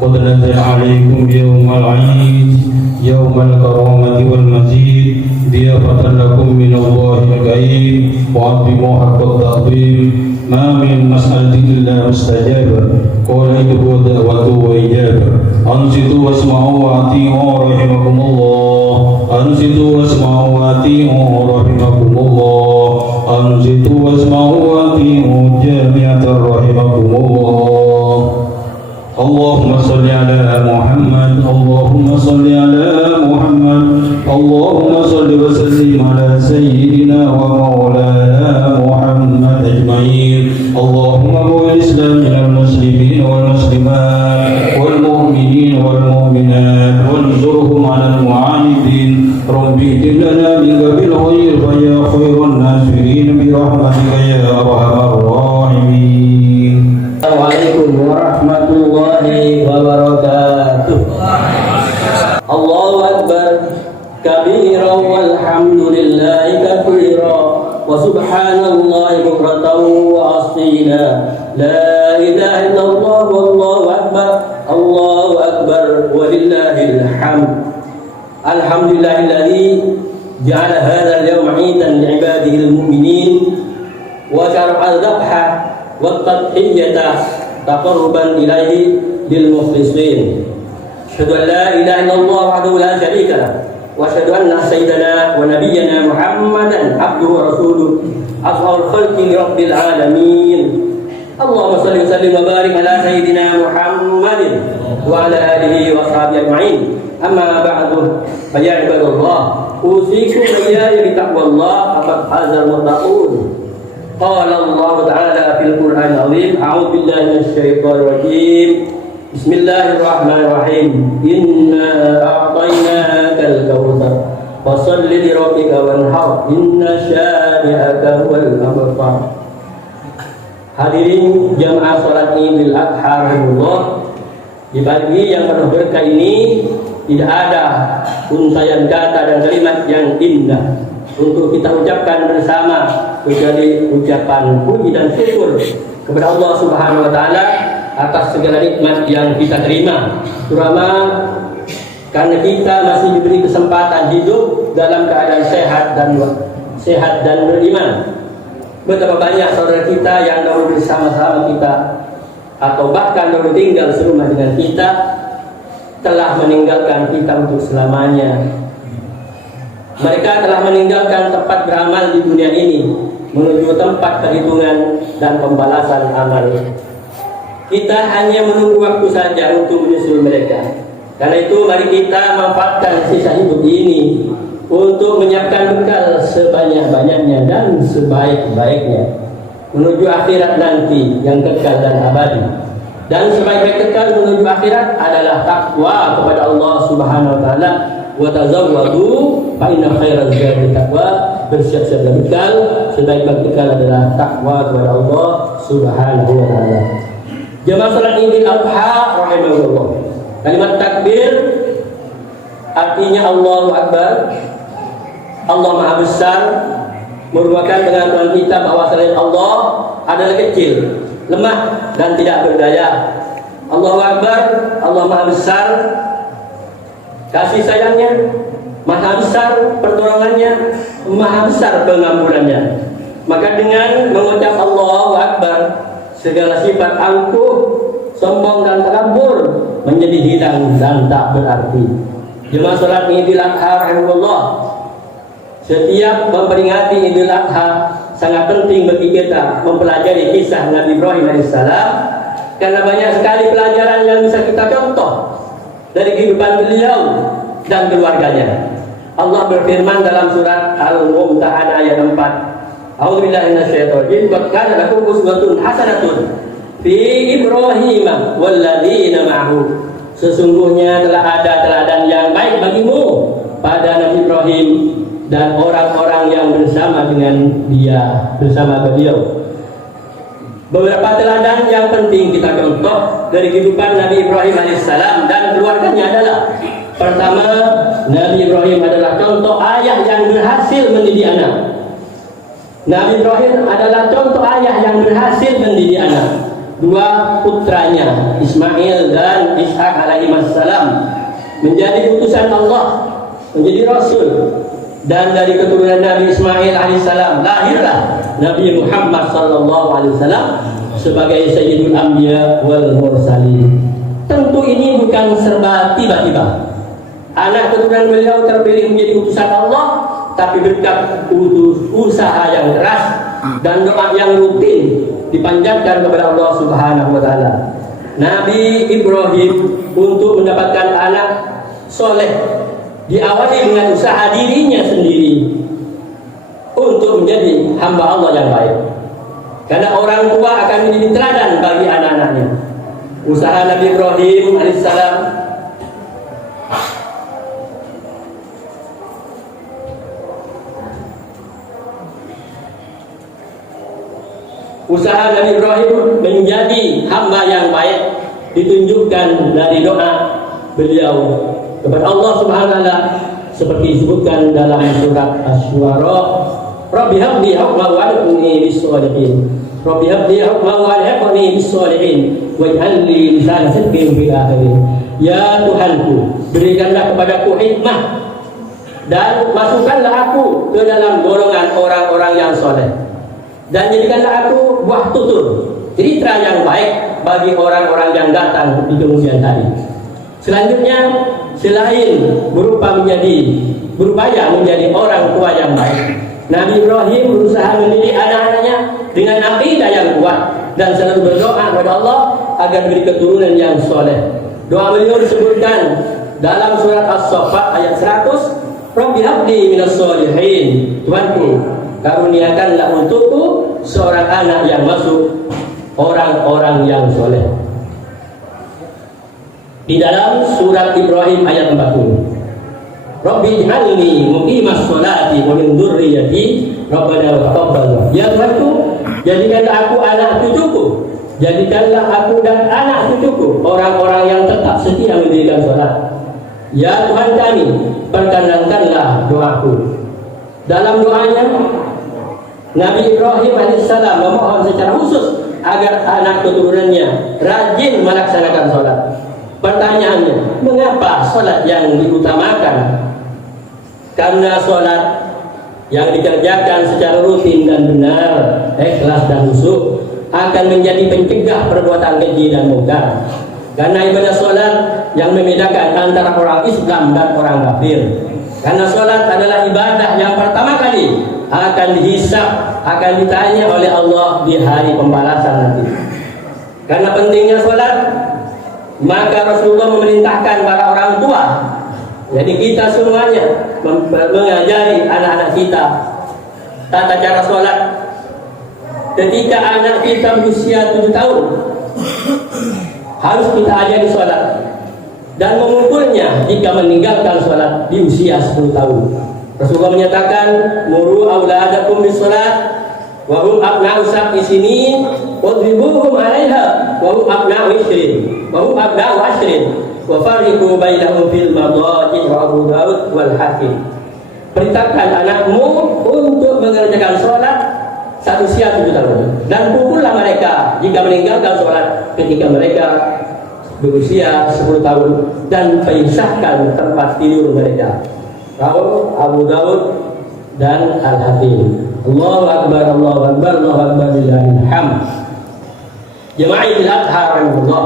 قد نزل عليكم يوم العيد يوم الكرامة والمزيد ضيافة لكم من الله الكريم وعظموا حق التعظيم ما من مسألة إلا مستجابة قال ادعوا دعوة وإجابة أنصتوا واسمعوا وأطيعوا رحمكم الله أنصتوا واسمعوا وأطيعوا رحمكم الله أنصتوا واسمعوا وأطيعوا جامعة رحمكم الله اللهم صل على محمد اللهم صل على محمد اللهم صل وسلم على سيدنا ومولانا محمد أجمعين اللهم هو الإسلام من المسلمين والمسلمات والمؤمنين والمؤمنات وانصرهم على المعاندين ربي اجعل لنا منك بالخير فيا خير الناصرين برحمتك يا أرحم الراحمين. Assalamualaikum warahmatullahi wabarakatuh. Allahu Akbar kabira walhamdulillahi katsira wa subhanallahi bukratan wa asila la ilaha illallah wallahu akbar Allahu akbar walillahil hamd. Alhamdulillahilladzi ja'ala hadzal yawma 'idan li'ibadihil mu'minin wa syara'a al-dhabha والتضحية تقربا إليه للمخلصين. أشهد أن لا إله إلا الله وحده لا شريك له وأشهد أن سيدنا ونبينا محمدا عبده ورسوله أطهر الخلق لرب العالمين. اللهم صل وسلم وبارك على سيدنا محمد وعلى آله وصحبه أجمعين. أما بعد فيا عباد الله أوصيكم وإياي بتقوى الله فقد فاز المتقون. قال الله تعالى في القرآن العظيم أعوذ بالله من الشيطان الرجيم بسم الله الرحمن الرحيم إنا أعطيناك الكوثر فصل لربك وانحر إن شانئك هو الأبتر. Hadirin jamaah salat Idul Adha rahimahullah, di pagi yang penuh berkah ini tidak ada untayan kata dan kalimat yang indah untuk kita ucapkan bersama kecuali ucapan puji dan syukur kepada Allah Subhanahu wa taala atas segala nikmat yang kita terima, terutama karena kita masih diberi kesempatan hidup dalam keadaan sehat dan beriman. Betapa banyak saudara kita yang dahulu bersama-sama kita atau bahkan dahulu tinggal serumah dengan kita telah meninggalkan kita untuk selamanya. Mereka telah meninggalkan tempat beramal di dunia ini menuju tempat perhitungan dan pembalasan amal. Kita hanya menunggu waktu saja untuk menyusul mereka. Karena itu mari kita manfaatkan sisa hidup ini untuk menyiapkan bekal sebanyak-banyaknya dan sebaik-baiknya menuju akhirat nanti yang kekal dan abadi. Dan sebaik-baik kekal menuju akhirat adalah takwa kepada Allah Subhanahu wa taala. Wa tazawwadu fa inna khairaz zadi taqwa. Bersiap-siaplah bekal, sebaik-baik bekal adalah takwa kepada Allah Subhanahu wa taala. Jamaah salat Idul Adha rahimahullah. Kalimat takbir artinya Allahu Akbar. Allah Maha Besar, merupakan pengetahuan kita bahwa selain Allah adalah kecil, lemah dan tidak berdaya. Allahu Akbar, Allah Maha Besar, kasih sayangnya, Maha Besar pertolongannya, Maha Besar pengampunannya. Maka dengan mengucap Allahu Akbar, segala sifat angkuh, sombong dan takabur menjadi hilang dan tak berarti. Jemaah salat Idul Adha rahimahullah, setiap memperingati Idul Adha sangat penting bagi kita mempelajari kisah Nabi Ibrahim alaihissalam, karena banyak sekali pelajaran yang bisa kita contoh dari kehidupan beliau dan keluarganya. Allah berfirman dalam surat Al-Mumtahanah ayat 4. A'udzubillahi minasyaitonir rajim. Qad kana lakum uswatun hasanatun fi Ibrahim walladzina ma'ahu. Sesungguhnya telah ada teladan yang baik bagimu pada Nabi Ibrahim dan orang-orang yang bersama dengan dia, bersama beliau. Beberapa teladan yang penting kita contoh dari kehidupan Nabi Ibrahim alaihissalam dan keluarganya adalah: pertama, Nabi Ibrahim adalah contoh ayah yang berhasil mendidik anak. Nabi Ibrahim adalah contoh ayah yang berhasil mendidik anak. dua putranya Ismail dan Ishak alaihissalam menjadi utusan Allah, menjadi Rasul. Dan dari keturunan Nabi Ismail alaihissalam lahirlah Nabi Muhammad sallallahu alaihi wasallam sebagai Sayyidul Anbiya wal Mursalin. Tentu ini bukan serba tiba-tiba. Anak keturunan beliau terpilih menjadi utusan Allah, tapi berkat usaha yang keras dan doa yang rutin dipanjatkan kepada Allah Subhanahu wa taala. Nabi Ibrahim untuk mendapatkan anak soleh diawali dengan usaha dirinya sendiri untuk menjadi hamba Allah yang baik. Karena orang tua akan menjadi teladan bagi anak-anaknya. Usaha Nabi Ibrahim alaihissalam menjadi hamba yang baik ditunjukkan dari doa beliau kepada Allah Subhanahu wa taala seperti disebutkan dalam surat Asy-Syu'ara, Rabbi habli hukman wa alhiqni bis-shalihin. Rabbi habli hukman wa alhiqni bis-shalihin waj'al li lisana sidqin fil akhirin. Ya Tuhanku, berikanlah kepadaku hikmah dan masukkanlah aku ke dalam golongan orang-orang yang soleh, dan jadikanlah aku buah tutur, citra yang baik bagi orang-orang yang datang di kemudian hari. Selanjutnya, selain berupaya menjadi orang tua yang baik, Nabi Ibrahim berusaha mendidik anak-anaknya dengan akidah yang kuat dan selalu berdoa kepada Allah agar beri keturunan yang soleh. Doa beliau disebutkan dalam surat As-Saffat ayat 100, Rabbi habli minas sholihin. Tuhanku, karuniakanlah untukku seorang anak yang masuk orang-orang yang soleh. Di dalam surat Ibrahim ayat 40, Rabbi ij'alni muqimas sholati wa min dzurriyyati rabbana wa taqabbal. Ya Tuhanku, jadikanlah aku anak cucuku, jadikanlah aku dan anak cucuku orang-orang yang tetap setia mendirikan sholat. Ya Tuhan kami, perkenankanlah doaku. Dalam doanya, Nabi Ibrahim alaihissalam memohon secara khusus agar anak keturunannya rajin melaksanakan sholat. Pertanyaannya, mengapa sholat yang diutamakan? Karena sholat yang dikerjakan secara rutin dan benar, ikhlas dan khusyuk akan menjadi pencegah perbuatan keji dan mungkar. Karena ibadah sholat yang membedakan antara orang Islam dan orang kafir. Karena sholat adalah ibadah yang pertama kali akan dihisab, akan ditanya oleh Allah di hari pembalasan nanti. Karena pentingnya sholat, maka Rasulullah memerintahkan para orang tua, jadi kita semuanya mengajari anak-anak kita tata cara sholat. Ketika anak kita berusia 7 tahun, harus kita ajari sholat dan memukulnya jika meninggalkan sholat di usia 10 tahun. Rasulullah menyatakan, muru auladakum bis sholat wa hum abna'u sab'i sinin wadribuhum 'alaiha wa hum abna'u 20 wa hum abna'u 10 wa fariqu bainahum fil madaji' wa Abu Daud wal Hakim. Perintahkan anakmu untuk mengerjakan sholat saat usia 7 tahun dan pukullah mereka jika meninggalkan sholat ketika mereka berusia 10 tahun dan pisahkan tempat tidur mereka. Rawahu Abu Daud dan Al-Hakim. Allahu Akbar, Allahu Akbar, Allahu Akbar, lillahil hamd. Jemaah Idul Adha rahimahullah.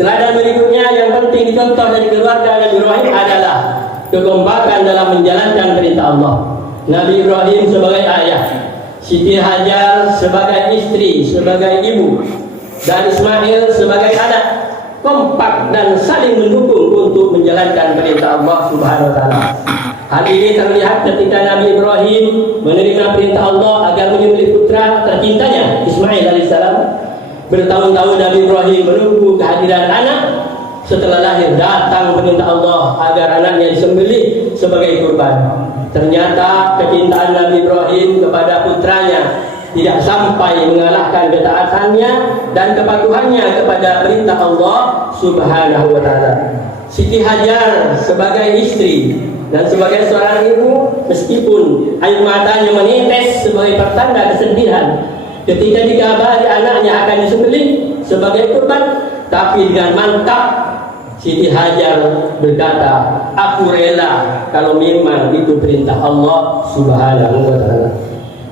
Teladan berikutnya yang penting dicontoh dari keluarga Nabi Ibrahim adalah kekompakan dalam menjalankan perintah Allah. Nabi Ibrahim sebagai ayah, Siti Hajar sebagai istri, sebagai ibu, dan Ismail sebagai anak, kompak dan saling mendukung untuk menjalankan perintah Allah Subhanahu wa taala. Hal ini terlihat ketika Nabi Ibrahim menerima perintah Allah agar menyembelih putra tercintanya Ismail alaihissalam. Bertahun-tahun Nabi Ibrahim menunggu kehadiran anak. Setelah lahir datang perintah Allah agar anaknya disembelih sebagai kurban. Ternyata kecintaan Nabi Ibrahim kepada putranya tidak sampai mengalahkan ketaatannya dan kepatuhannya kepada perintah Allah Subhanahu wa taala. Siti Hajar sebagai istri dan sebagai seorang ibu, meskipun air matanya menetes sebagai pertanda kesedihan ketika dikabari anaknya akan disembelih, sebagai kurban, tapi dengan mantap Siti Hajar berkata, aku rela kalau memang itu perintah Allah Subhanahu wa ta'ala.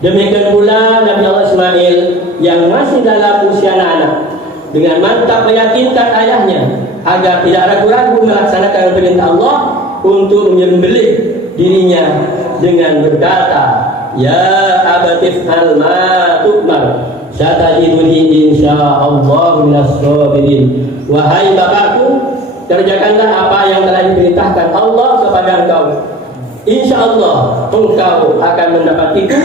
Demikian pula Nabi Allah Ismail yang masih dalam usia anak, dengan mantap meyakinkan ayahnya agar tidak ragu-ragu melaksanakan perintah Allah untuk menyembelih dirinya dengan berkata, ya abatif al-ma tu'mar satajiduni insyaallah minas sabirin. Wahai bapakku, kerjakanlah apa yang telah diperintahkan Allah kepada engkau. Insyaallah engkau akan mendapatiku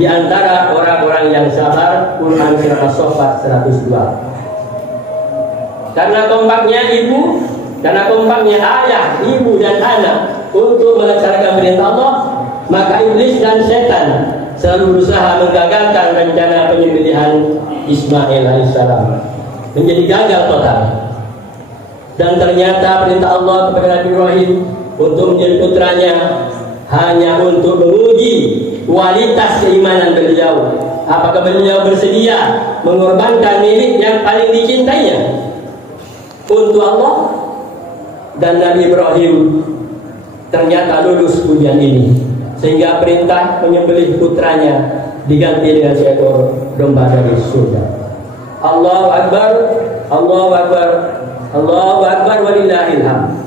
di antara orang-orang yang sabar. Quran surah As-Saffat 102. Karena kompaknya ibu, karena kompaknya ayah, ibu dan anak untuk melaksanakan perintah Allah, maka iblis dan setan selalu berusaha menggagalkan rencana penyembelihan Ismail alaihissalam, menjadi gagal total. Dan ternyata perintah Allah kepada Nabi Ibrahim untuk menjadi putranya hanya untuk menguji kualitas keimanan beliau. Apakah beliau bersedia mengorbankan milik yang paling dicintainya untuk Allah? Dan Nabi Ibrahim ternyata lulus ujian ini, sehingga perintah menyembelih putranya diganti dengan seekor domba dari surga. Allahu Akbar, Allahu Akbar, Allahu Akbar walillahil hamd.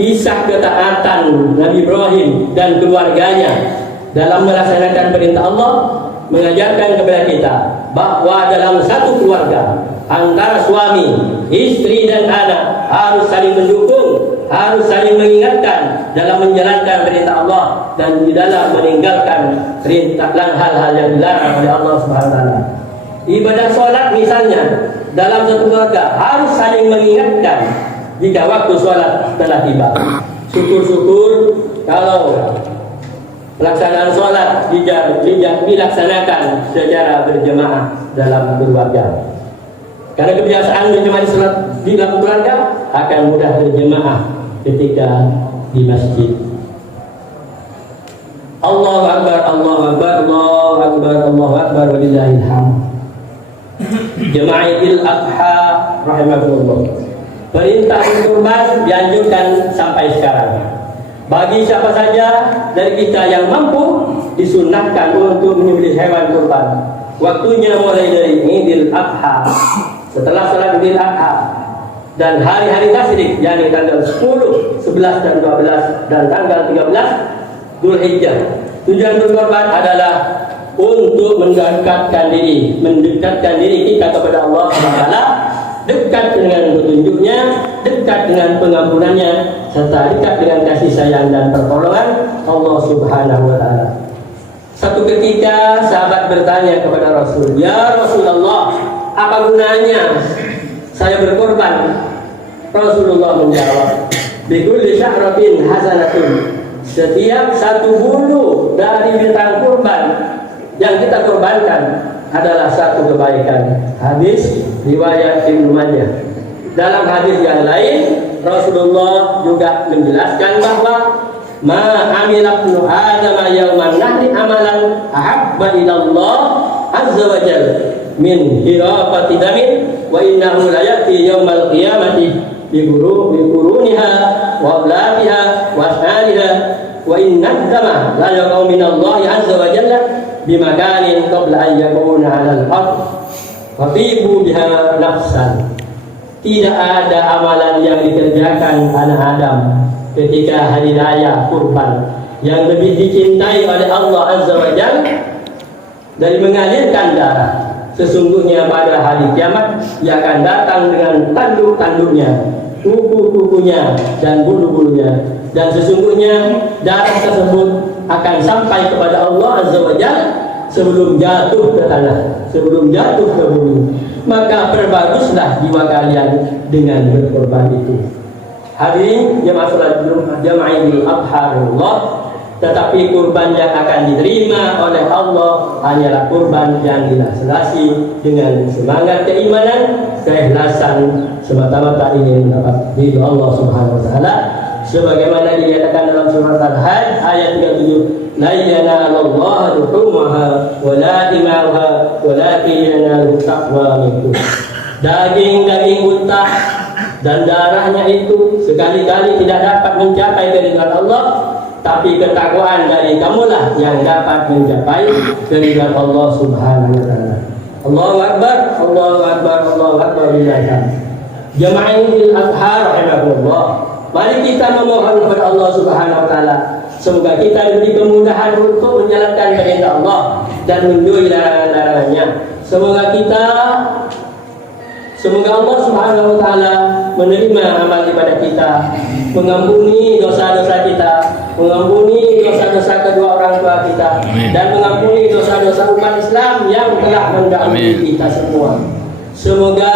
Kisah ketaatan Nabi Ibrahim dan keluarganya dalam melaksanakan perintah Allah mengajarkan kepada kita bahwa dalam satu keluarga antara suami, istri dan anak harus saling mendukung, harus saling mengingatkan dalam menjalankan perintah Allah dan di dalam meninggalkan perintah dan hal-hal yang dilarang oleh Allah Subhanahu wa taala. Ibadah sholat misalnya dalam satu keluarga harus saling mengingatkan jika waktu sholat telah tiba. Syukur-syukur kalau pelaksanaan sholat dilaksanakan secara berjemaah dalam keluarga. Karena kebiasaan berjemaah sholat di dalam keluarga akan mudah berjemaah ketika di masjid. Allahu Akbar, Allahu Akbar, Allahu Akbar, Allahu Akbar walillahil hamd. Jemaah Idul Adha rahimahullah. Perintah kurban dianjurkan sampai sekarang. Bagi siapa saja dari kita yang mampu disunnahkan untuk menyembelih hewan kurban. Waktunya mulai dari Idul Adha, setelah salat Idul Adha dan hari-hari tasyrik, yakni tanggal 10, 11 dan 12 dan tanggal 13 Dzulhijjah. Tujuan berkorban adalah untuk mendekatkan diri kita kepada Allah Subhanahu, dekat dengan petunjuknya, dekat dengan pengampunannya, serta dekat dengan kasih sayang dan pertolongan Allah Subhanahu wa taala. Satu ketika sahabat bertanya kepada Rasul, "Ya Rasulullah, apa gunanya saya berkorban?" Rasulullah menjawab, "Bikulli syahratin hasanatun." Setiap satu bulu dari binatang kurban yang kita korbankan adalah satu kebaikan. Hadis riwayat Ibnu Majah. Dalam hadis yang lain Rasulullah juga menjelaskan bahwa ma amila ibnu adam yauman nahri amalan ahabba ila Allah azza wa jalla min hiraqati damin wa innahu la ya'ti yaumal qiyamati bi quruniha wa ablatiha wa asaliha wa inna dama la yaqau min Allah azza wa jalla bimakanin qabla an yakuna 'alal ard wa fibu biha nafsan. Tidak ada amalan yang dikerjakan anak Adam ketika hari raya kurban yang lebih dicintai oleh Allah azza wa jalla dari mengalirkan darah. Sesungguhnya pada hari kiamat ia akan datang dengan tanduk-tanduknya, kuku-kukunya dan bulu-bulunya, dan sesungguhnya darah tersebut akan sampai kepada Allah azza wa jalla sebelum jatuh ke tanah, sebelum jatuh ke bumi. Maka perbaguslah jiwa kalian dengan berkorban itu. Hadirin jemaah salat jamaah Idul Adha, tetapi kurban yang akan diterima oleh Allah hanyalah kurban yang dilaksanakan dengan semangat keimanan, keikhlasan, semata-mata ingin mendapat ridho Allah Subhanahu wa taala, sebagaimana dinyatakan dalam surat Al-Hajj ayat 37, la yanalallaha luhumuha wa la dima'uha walakin yanaluhu taqwa minkum. daging-daging unta dan darahnya itu sekali-kali tidak dapat mencapai keridhaan Allah, tapi ketakwaan dari kamulah yang dapat mencapai keridhaan Allah Subhanahu wa taala. Allahu akbar, Allahu akbar, Allahu akbar lillahi. Jamaah Idul Adha rahimahullah. Mari kita memohon kepada Allah Subhanahu wa taala semoga kita diberi kemudahan untuk menjalankan perintah Allah dan menjauhi larangan-larangannya. Semoga Allah Subhanahu wa taala menerima amal ibadah kita, mengampuni dosa-dosa kita, mengampuni dosa-dosa kedua orang tua kita, dan mengampuni dosa-dosa umat Islam yang telah mendahului kita semua. Semoga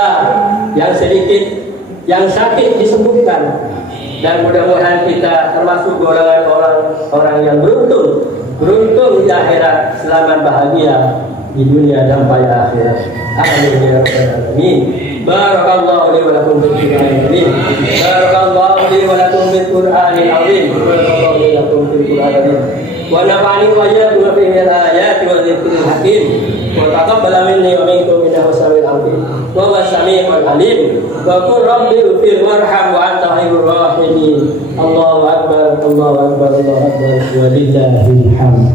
yang sedikit, yang sakit disembuhkan, dan mudah-mudahan kita termasuk golongan orang yang beruntung di akhirat, selamat bahagia di dunia dan pada akhirat. Amin ya rabbal alamin. Barakallahu li wa lakum fil Qur'anil azim. Barakallahu li wa lakum fil Qur'anil azim. Barakallahu li wa lakum fil Qur'anil azim. Wa nafa'ani wa iyyakum bi ayati wa dzikril hakim. Wa taqabbal minni wa minkum innahu samiul alim. Wa huwas samiul alim. Wa qur rabbi ighfir warham wa anta khairur rahimin. Allahu akbar, Allahu akbar, Allahu akbar. Walillahil hamd.